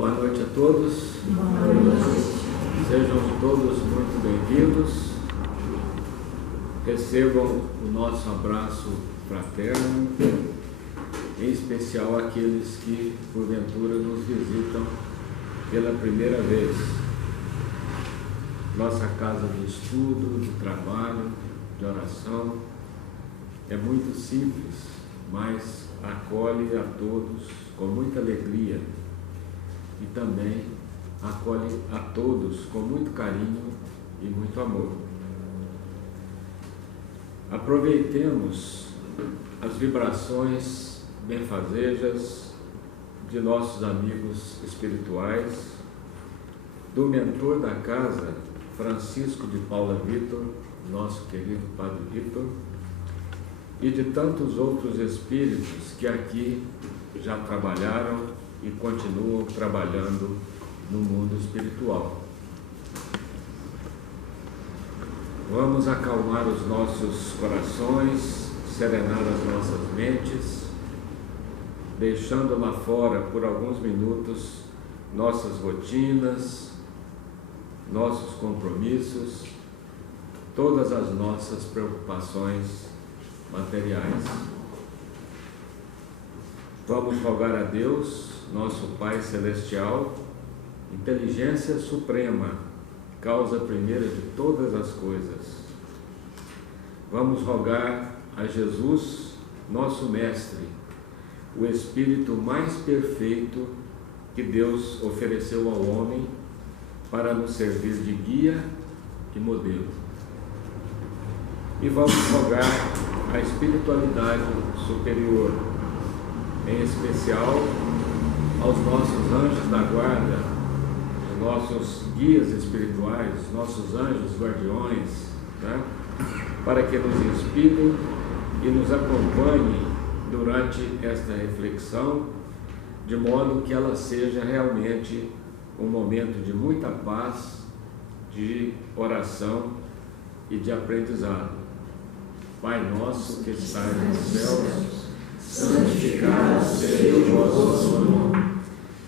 Boa noite a todos. Boa noite. Sejam todos muito bem-vindos. Recebam o nosso abraço fraterno, em especial aqueles que, porventura, nos visitam pela primeira vez. Nossa casa de estudo, de trabalho, de oração é muito simples, mas acolhe a todos com muita alegria e também acolhe a todos com muito carinho e muito amor. Aproveitemos as vibrações benfazejas de nossos amigos espirituais, do mentor da casa, Francisco de Paula Vitor, nosso querido Padre Vitor, e de tantos outros espíritos que aqui já trabalharam e continuam trabalhando no mundo espiritual. Vamos acalmar os nossos corações, serenar as nossas mentes, deixando lá fora por alguns minutos nossas rotinas, nossos compromissos, todas as nossas preocupações materiais. Vamos rogar a Deus, nosso Pai Celestial, inteligência suprema, causa primeira de todas as coisas. Vamos rogar a Jesus, nosso Mestre, o Espírito mais perfeito que Deus ofereceu ao homem para nos servir de guia e modelo. E vamos rogar a espiritualidade superior, em especial aos nossos anjos da guarda, os nossos guias espirituais, nossos anjos guardiões, né? Para que nos inspirem e nos acompanhem durante esta reflexão, de modo que ela seja realmente um momento de muita paz, de oração e de aprendizado. Pai nosso que estais nos céus, santificado seja o vosso nome,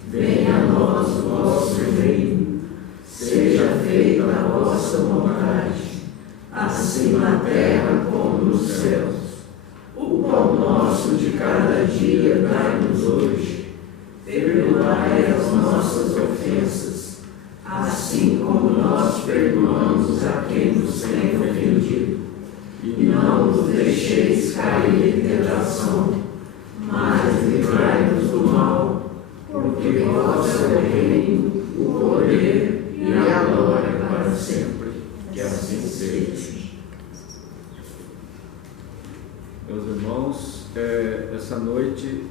venha a nós o vosso reino, seja feita a vossa vontade, assim na terra como nos céus. O pão nosso de cada dia dai-nos hoje, perdoai as nossas ofensas, assim como nós perdoamos a quem nos tem ofendido. E não nos deixeis cair em tentação, mas livrai-nos do mal, porque vosso é o reino, o poder e a glória para sempre. Que assim seja. Meus irmãos, essa noite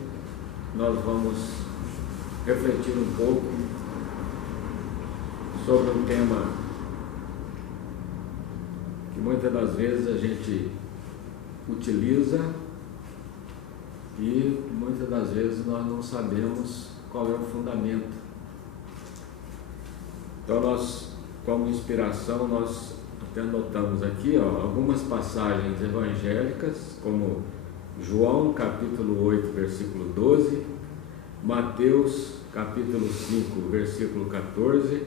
nós vamos refletir um pouco sobre um tema que muitas das vezes a gente utiliza e muitas das vezes nós não sabemos qual é o fundamento. Então nós, como inspiração, nós até notamos aqui algumas passagens evangélicas, como João capítulo 8, versículo 12, Mateus capítulo 5, versículo 14,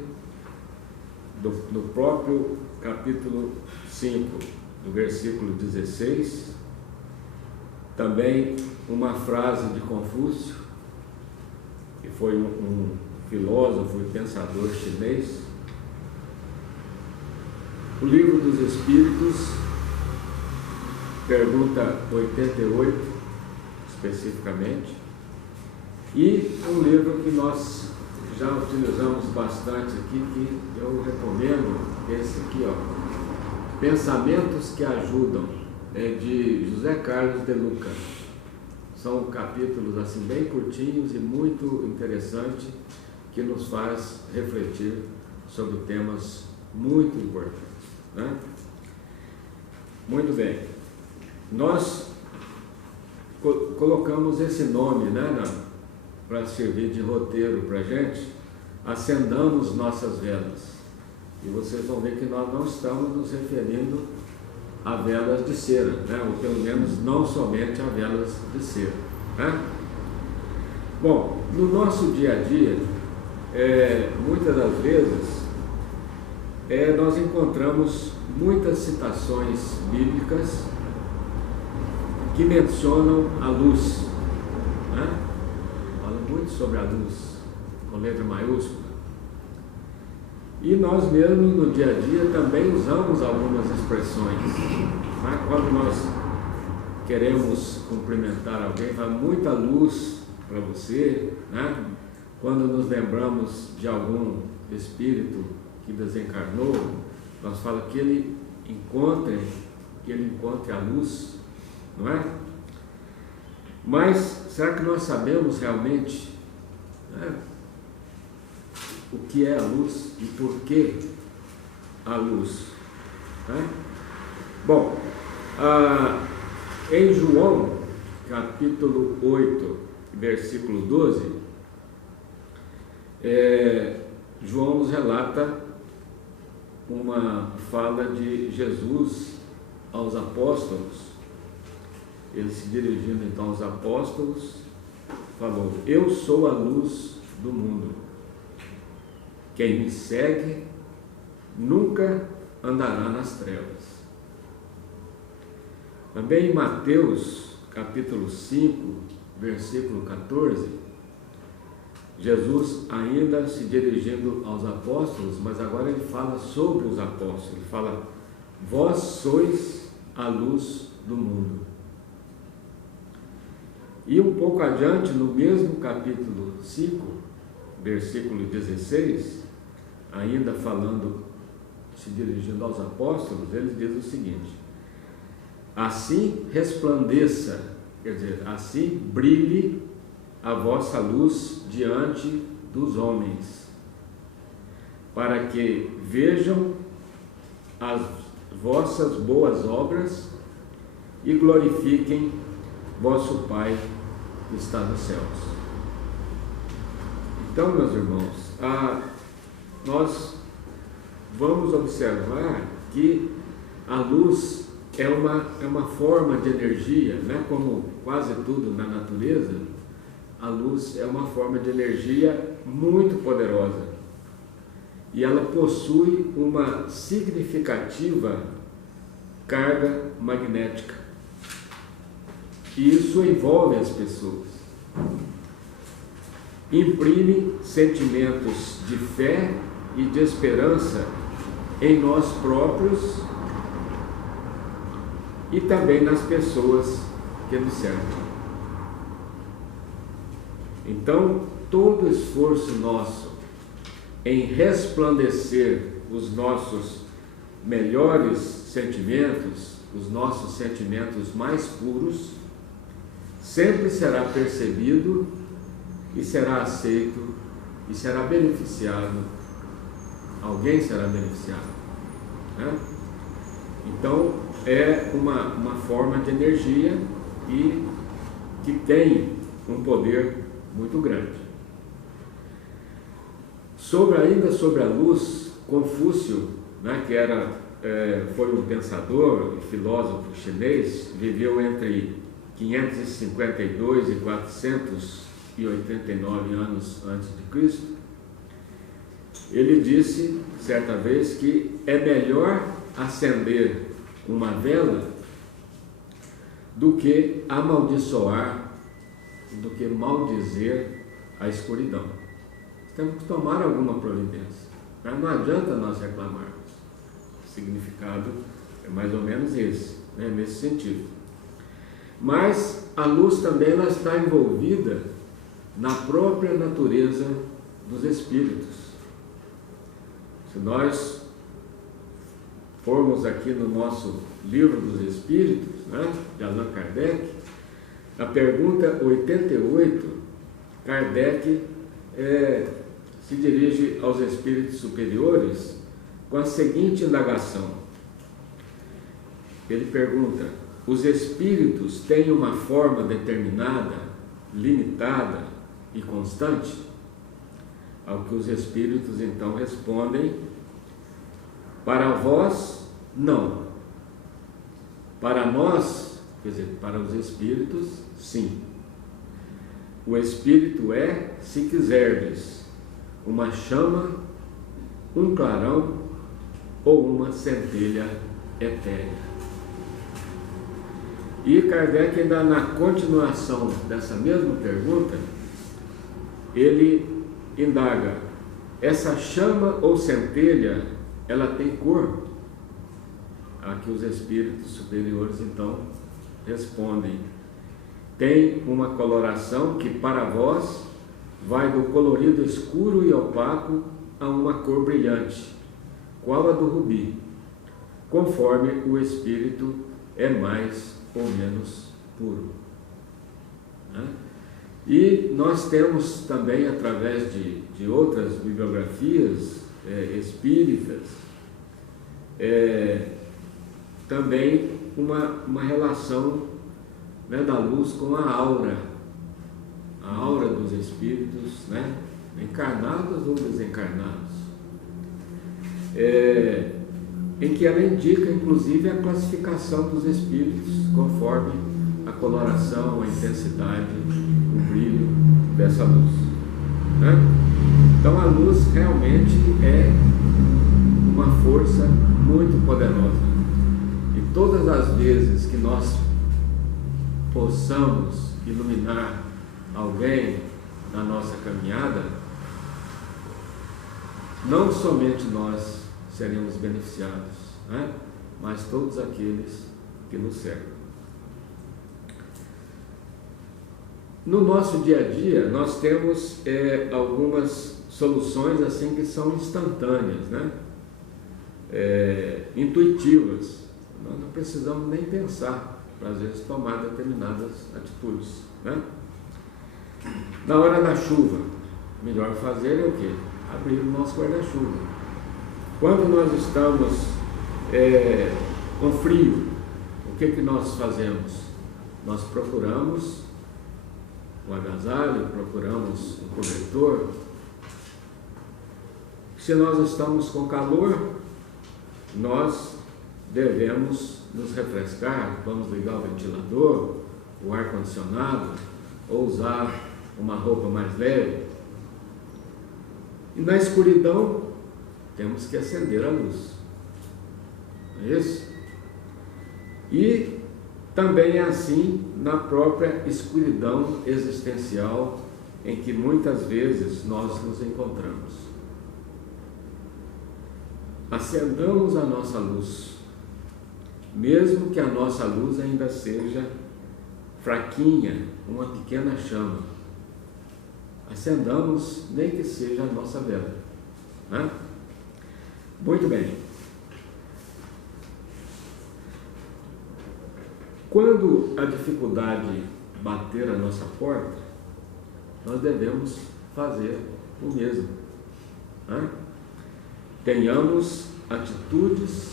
no próprio capítulo 5, do versículo 16, também uma frase de Confúcio, que foi um filósofo e pensador chinês. O Livro dos Espíritos, pergunta 88, especificamente, e um livro que nós já utilizamos bastante aqui, que eu recomendo, esse aqui, Pensamentos que Ajudam, de José Carlos de Luca. São capítulos assim bem curtinhos e muito interessantes, que nos faz refletir sobre temas muito importantes, né? Muito bem, nós colocamos esse nome, né, para servir de roteiro para a gente. Acendamos nossas velas. E vocês vão ver que nós não estamos nos referindo a velas de cera, né? Ou pelo menos não somente a velas de cera, né? Bom, no nosso dia a dia, muitas das vezes, nós encontramos muitas citações bíblicas que mencionam a luz, né? Fala muito sobre a luz, com letra maiúscula. E nós mesmos no dia a dia também usamos algumas expressões, né? Quando nós queremos cumprimentar alguém, fala muita luz para você, né? Quando nos lembramos de algum espírito que desencarnou, nós falamos que ele encontre a luz, não é? Mas será que nós sabemos realmente, né, o que é a luz e por que a luz, né? Bom, em João capítulo 8, versículo 12, João nos relata uma fala de Jesus aos apóstolos. Ele se dirigindo então aos apóstolos, falou: eu sou a luz do mundo, quem me segue nunca andará nas trevas. Também em Mateus capítulo 5, versículo 14, Jesus ainda se dirigindo aos apóstolos, mas agora ele fala sobre os apóstolos, ele fala: vós sois a luz do mundo. E um pouco adiante, no mesmo capítulo 5, versículo 16, ainda falando, se dirigindo aos apóstolos, ele diz o seguinte: assim resplandeça, quer dizer, assim brilhe a vossa luz diante dos homens, para que vejam as vossas boas obras e glorifiquem vosso Pai que está nos céus. Então, meus irmãos, nós vamos observar que a luz é uma forma de energia, né? Como quase tudo na natureza, a luz é uma forma de energia muito poderosa e ela possui uma significativa carga magnética. E isso envolve as pessoas, imprime sentimentos de fé e de esperança em nós próprios e também nas pessoas que nos cercam. Então, todo esforço nosso em resplandecer os nossos melhores sentimentos, os nossos sentimentos mais puros, sempre será percebido e será aceito e será beneficiado. Alguém será beneficiado, né? Então, é uma forma de energia e que tem um poder muito grande. Ainda sobre a luz, Confúcio, né, que foi um pensador e filósofo chinês, viveu entre 552 e 489 anos antes de Cristo. Ele disse certa vez que é melhor acender uma vela do que amaldiçoar, do que maldizer a escuridão. Temos que tomar alguma providência, né? Não adianta nós reclamarmos. O significado é mais ou menos esse, né? Nesse sentido. Mas a luz também ela está envolvida na própria natureza dos espíritos. Se nós formos aqui no nosso livro dos Espíritos, né, de Allan Kardec, a pergunta 88, Kardec se dirige aos espíritos superiores com a seguinte indagação. Ele pergunta: os espíritos têm uma forma determinada, limitada e constante? Ao que os espíritos então respondem: para vós, não. Para nós, quer dizer, para os espíritos, sim. O espírito é, se quiserdes, uma chama, um clarão ou uma centelha etérea. E Kardec, ainda na continuação dessa mesma pergunta, ele indaga: essa chama ou centelha, ela tem cor? A que os espíritos superiores então respondem: tem uma coloração que para vós vai do colorido escuro e opaco a uma cor brilhante, qual a do rubi, conforme o espírito é mais ou menos puro. E nós temos também, através de outras bibliografias espíritas, também uma relação, né, da luz com a aura dos espíritos, né, encarnados ou desencarnados, em que ela indica inclusive a classificação dos espíritos conforme a coloração, a intensidade, o brilho dessa luz, né? Então a luz realmente é uma força muito poderosa, e todas as vezes que nós possamos iluminar alguém na nossa caminhada, não somente nós seremos beneficiados, né? Mas todos aqueles que nos cercam. No nosso dia a dia, nós temos algumas soluções assim que são instantâneas, né? Intuitivas. Nós não precisamos nem pensar para, às vezes, tomar determinadas atitudes, né? Na hora da chuva, o melhor fazer é o quê? Abrir o nosso guarda-chuva. Quando nós estamos com frio, o que nós fazemos? Nós procuramos um agasalho, procuramos um cobertor. Se nós estamos com calor, nós devemos nos refrescar, vamos ligar o ventilador, o ar-condicionado, ou usar uma roupa mais leve. E na escuridão, temos que acender a luz, não é isso? E também é assim na própria escuridão existencial em que muitas vezes nós nos encontramos. Acendamos a nossa luz, mesmo que a nossa luz ainda seja fraquinha, uma pequena chama. Acendamos, nem que seja a nossa vela, né? Muito bem. Quando a dificuldade bater a nossa porta, nós devemos fazer o mesmo, né? Tenhamos atitudes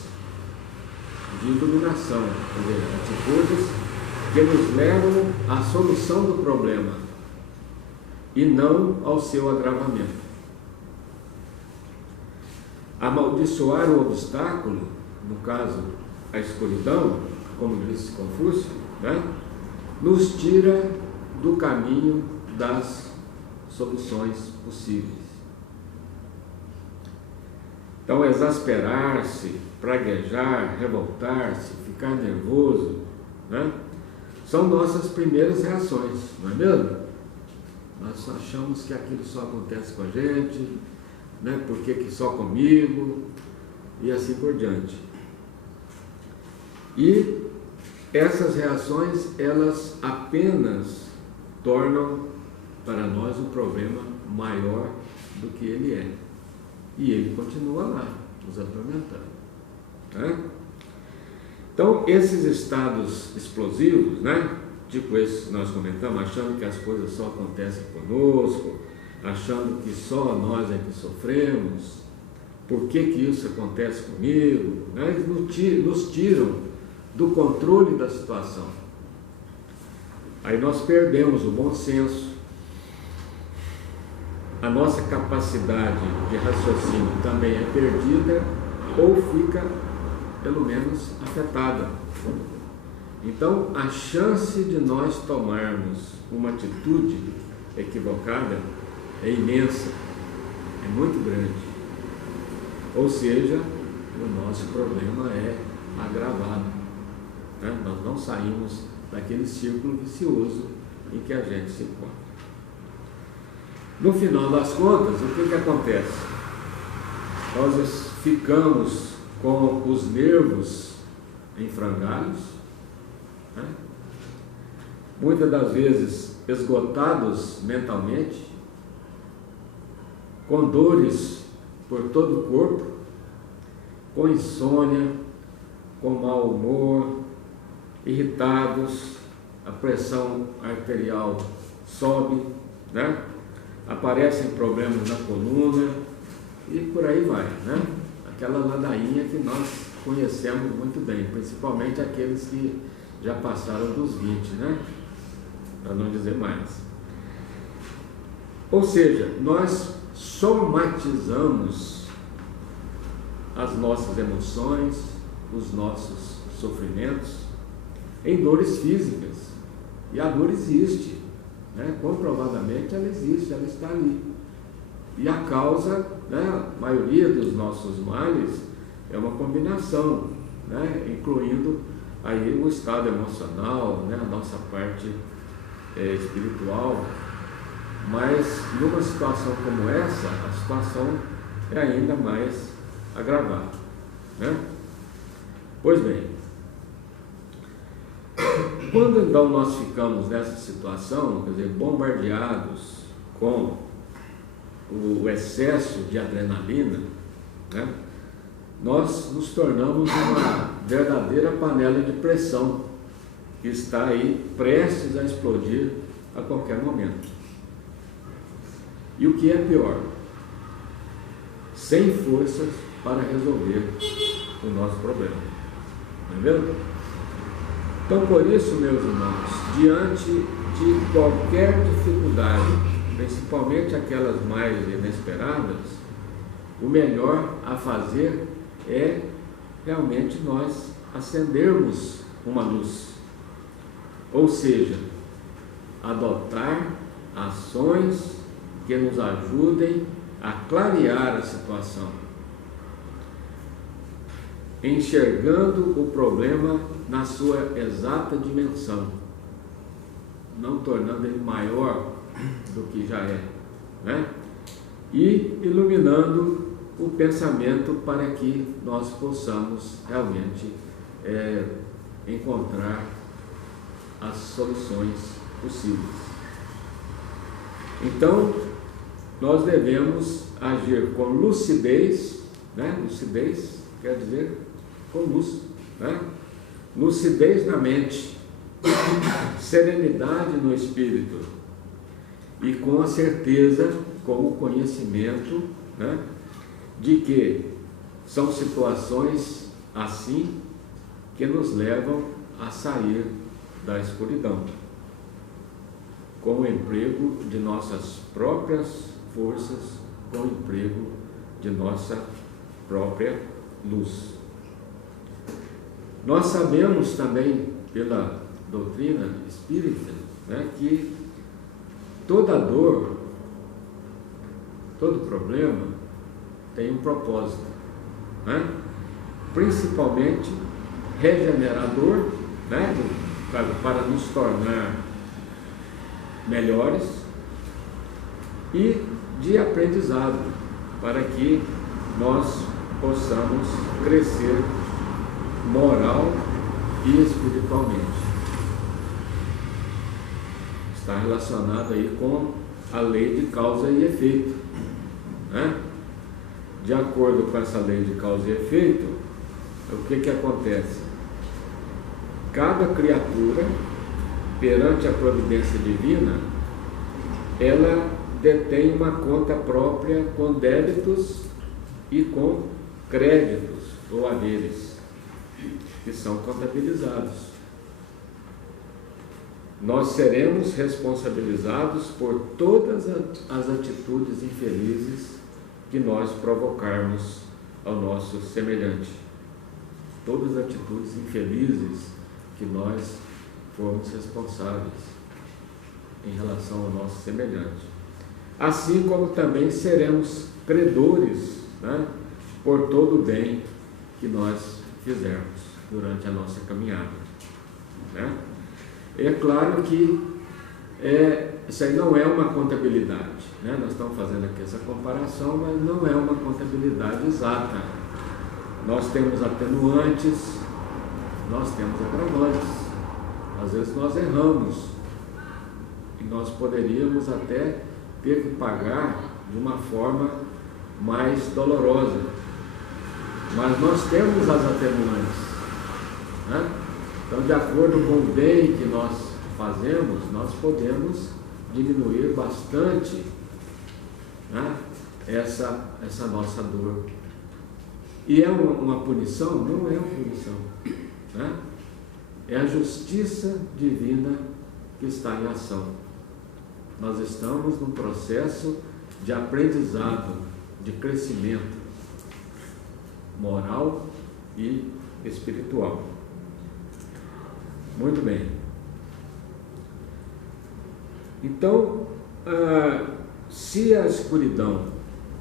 de iluminação, quer dizer, atitudes que nos levam à solução do problema e não ao seu agravamento. Amaldiçoar o obstáculo, no caso a escuridão, como disse Confúcio, né, nos tira do caminho das soluções possíveis. Então, exasperar-se, praguejar, revoltar-se, ficar nervoso, né, são nossas primeiras reações, não é mesmo? Nós achamos que aquilo só acontece com a gente, né, por que só comigo, e assim por diante. E essas reações, elas apenas tornam para nós um problema maior do que ele é. E ele continua lá, nos atormentando, né? Então, esses estados explosivos, né, tipo esse que nós comentamos, achando que as coisas só acontecem conosco, achando que só nós é que sofremos, por que isso acontece comigo, né? Eles nos tiram do controle da situação. Aí nós perdemos o bom senso, a nossa capacidade de raciocínio também é perdida ou fica, pelo menos, afetada. Então, a chance de nós tomarmos uma atitude equivocada é imensa. é muito grande. Ou seja, o nosso problema é agravado, né? Nós não saímos daquele círculo vicioso em que a gente se encontra. No final das contas, o que acontece? Nós ficamos com os nervos em frangalhos, né? Muitas das vezes esgotados mentalmente, com dores por todo o corpo, com insônia, com mau humor, irritados, a pressão arterial sobe, né? Aparecem problemas na coluna e por aí vai, né? Aquela ladainha que nós conhecemos muito bem, principalmente aqueles que já passaram dos 20, né? Para não dizer mais. Ou seja, nós somatizamos as nossas emoções, os nossos sofrimentos em dores físicas. E a dor existe, né? Comprovadamente ela existe, ela está ali. E a causa, né, a maioria dos nossos males é uma combinação, né, incluindo aí o estado emocional, né, a nossa parte espiritual. Mas numa situação como essa, a situação é ainda mais agravada, né? Pois bem, quando então nós ficamos nessa situação, quer dizer, bombardeados com o excesso de adrenalina, né, nós nos tornamos uma verdadeira panela de pressão que está aí prestes a explodir a qualquer momento. E o que é pior? Sem forças para resolver o nosso problema. Não é mesmo? Então, por isso, meus irmãos, diante de qualquer dificuldade, principalmente aquelas mais inesperadas, o melhor a fazer é realmente nós acendermos uma luz. Ou seja, adotar ações que nos ajudem a clarear a situação, enxergando o problema na sua exata dimensão, não tornando ele maior do que já é, né? E iluminando o pensamento para que nós possamos realmente encontrar as soluções possíveis. Então, nós devemos agir com lucidez, né? Lucidez quer dizer com luz, né? Lucidez na mente, serenidade no espírito e com a certeza, com o conhecimento, né, de que são situações assim que nos levam a sair da escuridão, com o emprego de nossas próprias forças, com o emprego de nossa própria luz. Nós sabemos também, pela doutrina espírita, né, que toda dor, todo problema tem um propósito, né? Principalmente regenerador, né, para nos tornar melhores, e de aprendizado, para que nós possamos crescer moral e espiritualmente. Está relacionado aí com a lei de causa e efeito, né? De acordo com essa lei de causa e efeito, o que acontece? Cada criatura, perante a providência divina, ela detém uma conta própria com débitos e com créditos ou haveres, que são contabilizados. Nós seremos responsabilizados por todas as atitudes infelizes que nós provocarmos ao nosso semelhante. Todas as atitudes infelizes que nós formos responsáveis em relação ao nosso semelhante. assim como também seremos credores, né, por todo o bem que nós fizermos durante a nossa caminhada, né? É claro que isso aí não é uma contabilidade, né? Nós estamos fazendo aqui essa comparação, mas não é uma contabilidade exata. Nós temos atenuantes, nós temos agravantes. Às vezes nós erramos e nós poderíamos até ter que pagar de uma forma mais dolorosa, mas nós temos as atenuantes, né? Então, de acordo com o bem que nós fazemos, nós podemos diminuir bastante, né, essa nossa dor. E é uma punição? Não é uma punição, né? É a justiça divina que está em ação. Nós estamos num processo de aprendizado, de crescimento moral e espiritual. Muito bem. Então, se a escuridão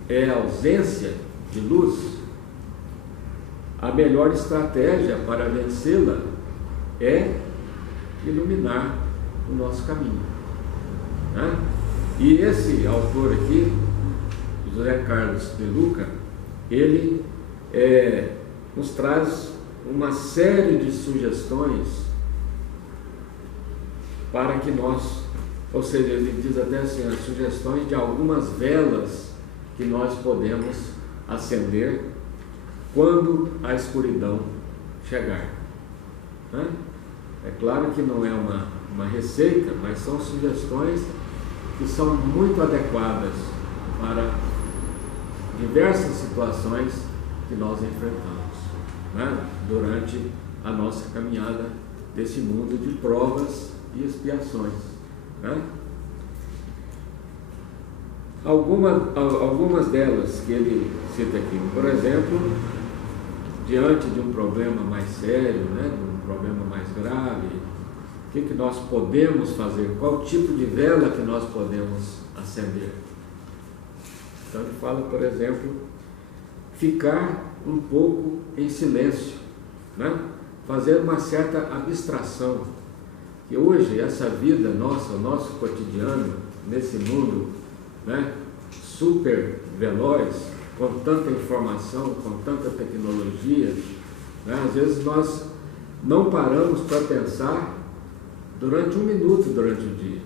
é a ausência de luz, a melhor estratégia para vencê-la é iluminar o nosso caminho, né? E esse autor aqui, José Carlos de Luca, ele nos traz uma série de sugestões para que nós, ou seja, ele diz até assim, as sugestões de algumas velas que nós podemos acender quando a escuridão chegar, né? É claro que não é uma receita, mas são sugestões que são muito adequadas para diversas situações que nós enfrentamos, né, durante a nossa caminhada desse mundo de provas e expiações, né? Algumas delas que ele cita aqui, por exemplo, diante de um problema mais sério, né, de um problema mais grave, o que nós podemos fazer? Qual tipo de vela que nós podemos acender? Então ele fala, por exemplo, ficar um pouco em silêncio, né? Fazer uma certa abstração. E hoje essa vida nossa, o nosso cotidiano, nesse mundo, né, super veloz, com tanta informação, com tanta tecnologia, né, às vezes nós não paramos para pensar durante um minuto durante o dia.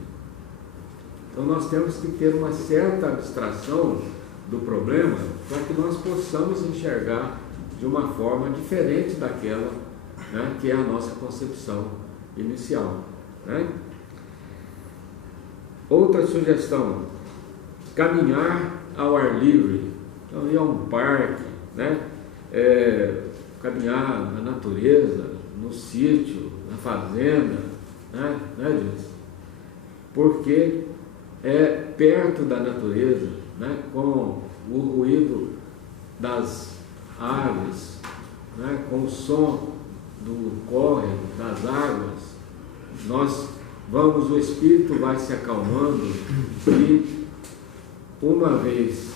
Então nós temos que ter uma certa abstração do problema para que nós possamos enxergar de uma forma diferente daquela, né, que é a nossa concepção inicial, né? Outra sugestão, caminhar ao ar livre. Então ir a um parque, né? Caminhar na natureza, no sítio, na fazenda, né, gente? Porque é perto da natureza, né, com o ruído das aves, né, com o som do córrego, das águas, o espírito vai se acalmando e uma vez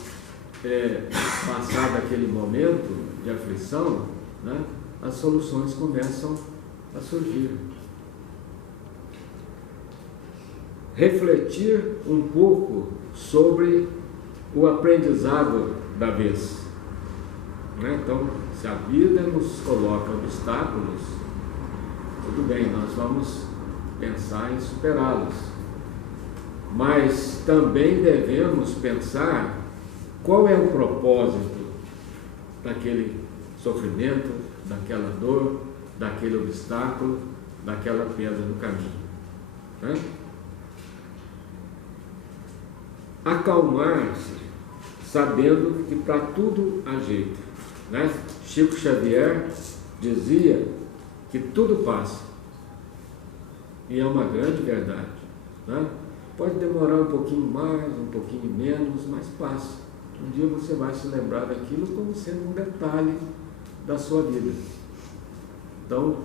passado aquele momento de aflição, né, as soluções começam a surgir. Refletir um pouco sobre o aprendizado da vez, né? Então, se a vida nos coloca obstáculos, tudo bem, nós vamos pensar em superá-los, mas também devemos pensar qual é o propósito daquele sofrimento, daquela dor, daquele obstáculo, daquela pedra no caminho, né? Acalmar-se, sabendo que para tudo há jeito, né? Chico Xavier dizia que tudo passa, e é uma grande verdade, né? Pode demorar um pouquinho mais, um pouquinho menos, mas passa. Um dia você vai se lembrar daquilo como sendo um detalhe da sua vida. Então,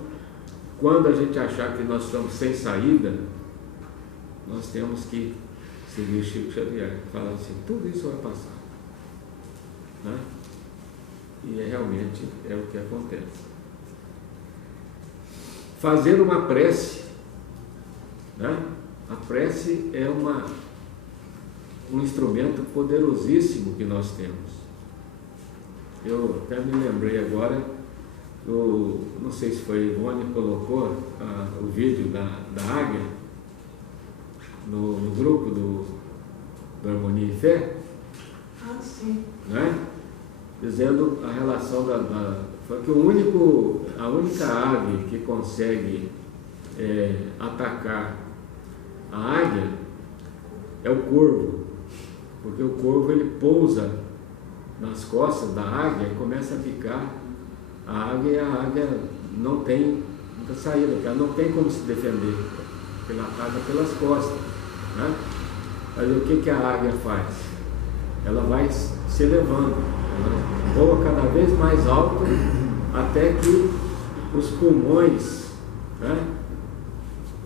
quando a gente achar que nós estamos sem saída, nós temos que seria Chico Xavier, que fala assim, tudo isso vai passar. Né? E realmente é o que acontece. Fazer uma prece, né? A prece é um instrumento poderosíssimo que nós temos. Eu até me lembrei agora, não sei se foi Ivone que colocou o vídeo da águia no grupo do Harmonia e Fé. Ah, sim. Né? Dizendo a relação foi que a única ave que consegue atacar a águia é o corvo, porque o corvo ele pousa nas costas da águia e começa a picar a águia, e a águia não tem muita saída, porque ela não tem como se defender, porque ela ataca pelas costas. Né? Mas o que a águia faz? Ela vai se elevando, ela voa cada vez mais alto até que os pulmões, né,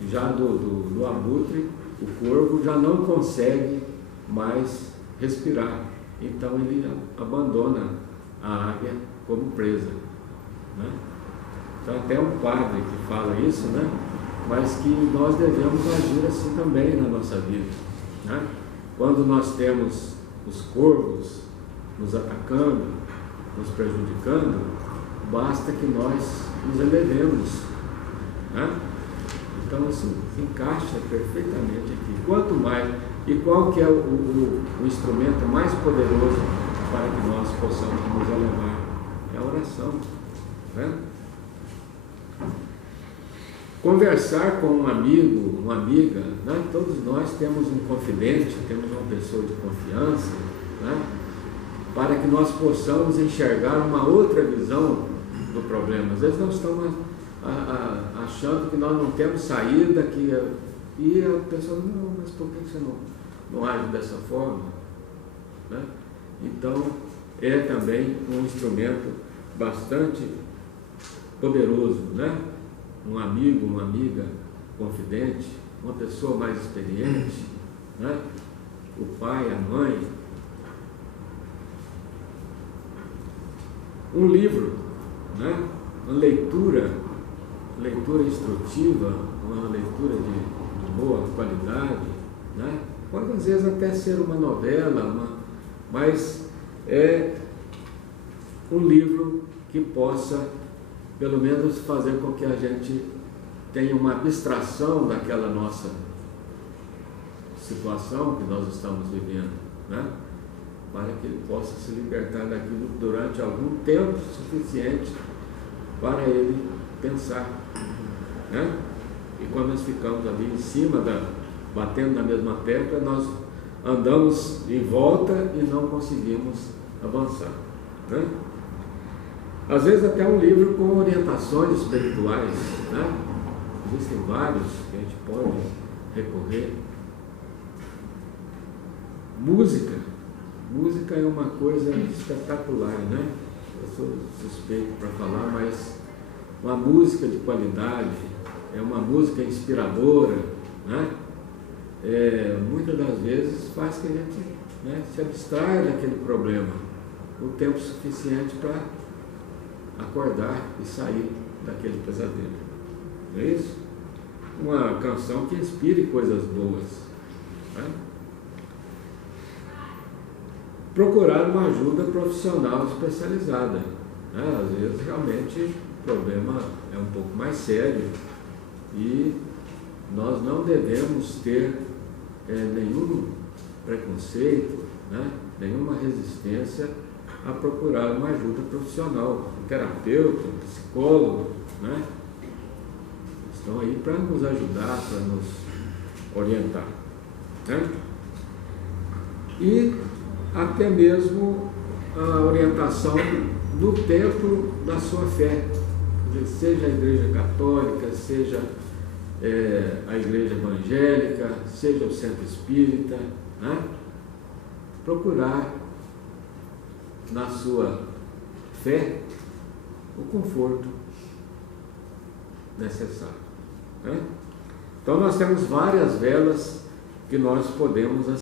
já do abutre, o corvo já não consegue mais respirar, então ele abandona a águia como presa. Né? Então até um padre que fala isso, né? Mas que nós devemos agir assim também na nossa vida. Né? Quando nós temos os corvos nos atacando, nos prejudicando, basta que nós nos elevemos. Né? Então isso se encaixa perfeitamente aqui. Quanto mais, e qual que é o instrumento mais poderoso para que nós possamos nos elevar? É a oração. Né? Conversar com um amigo, uma amiga, né? Todos nós temos um confidente, temos uma pessoa de confiança, né? Para que nós possamos enxergar uma outra visão do problema. Às vezes nós estamos achando que nós não temos saída, e a pessoa, não, mas por que você não age dessa forma? Né? Então, é também um instrumento bastante poderoso, né? Um amigo, uma amiga confidente, uma pessoa mais experiente, né? O pai, a mãe. Um livro, né? Uma leitura instrutiva, uma leitura de boa qualidade, né? Pode às vezes até ser uma novela, mas é um livro que possa pelo menos fazer com que a gente tenha uma abstração daquela nossa situação que nós estamos vivendo, né? Para que ele possa se libertar daquilo durante algum tempo suficiente para ele pensar, né? E quando nós ficamos ali em cima, batendo na mesma tecla, nós andamos em volta e não conseguimos avançar, né? Às vezes até um livro com orientações espirituais, né? Existem vários que a gente pode recorrer. Música é uma coisa espetacular, né? Eu sou suspeito para falar, mas uma música de qualidade, é uma música inspiradora, né? Muitas das vezes faz que a gente, né, se abstraia daquele problema o tempo suficiente para acordar e sair daquele pesadelo. Não é isso? Uma canção que inspire coisas boas. Né? Procurar uma ajuda profissional especializada. Né? Às vezes realmente o problema é um pouco mais sério e nós não devemos ter nenhum preconceito, né? Nenhuma resistência a procurar uma ajuda profissional, um terapeuta, um psicólogo, né? Estão aí para nos ajudar, para nos orientar, né? E até mesmo a orientação do templo da sua fé, seja a Igreja Católica, seja a Igreja Evangélica, seja o Centro Espírita, né? Procurar na sua fé o conforto necessário, né? Então nós temos várias velas que nós podemos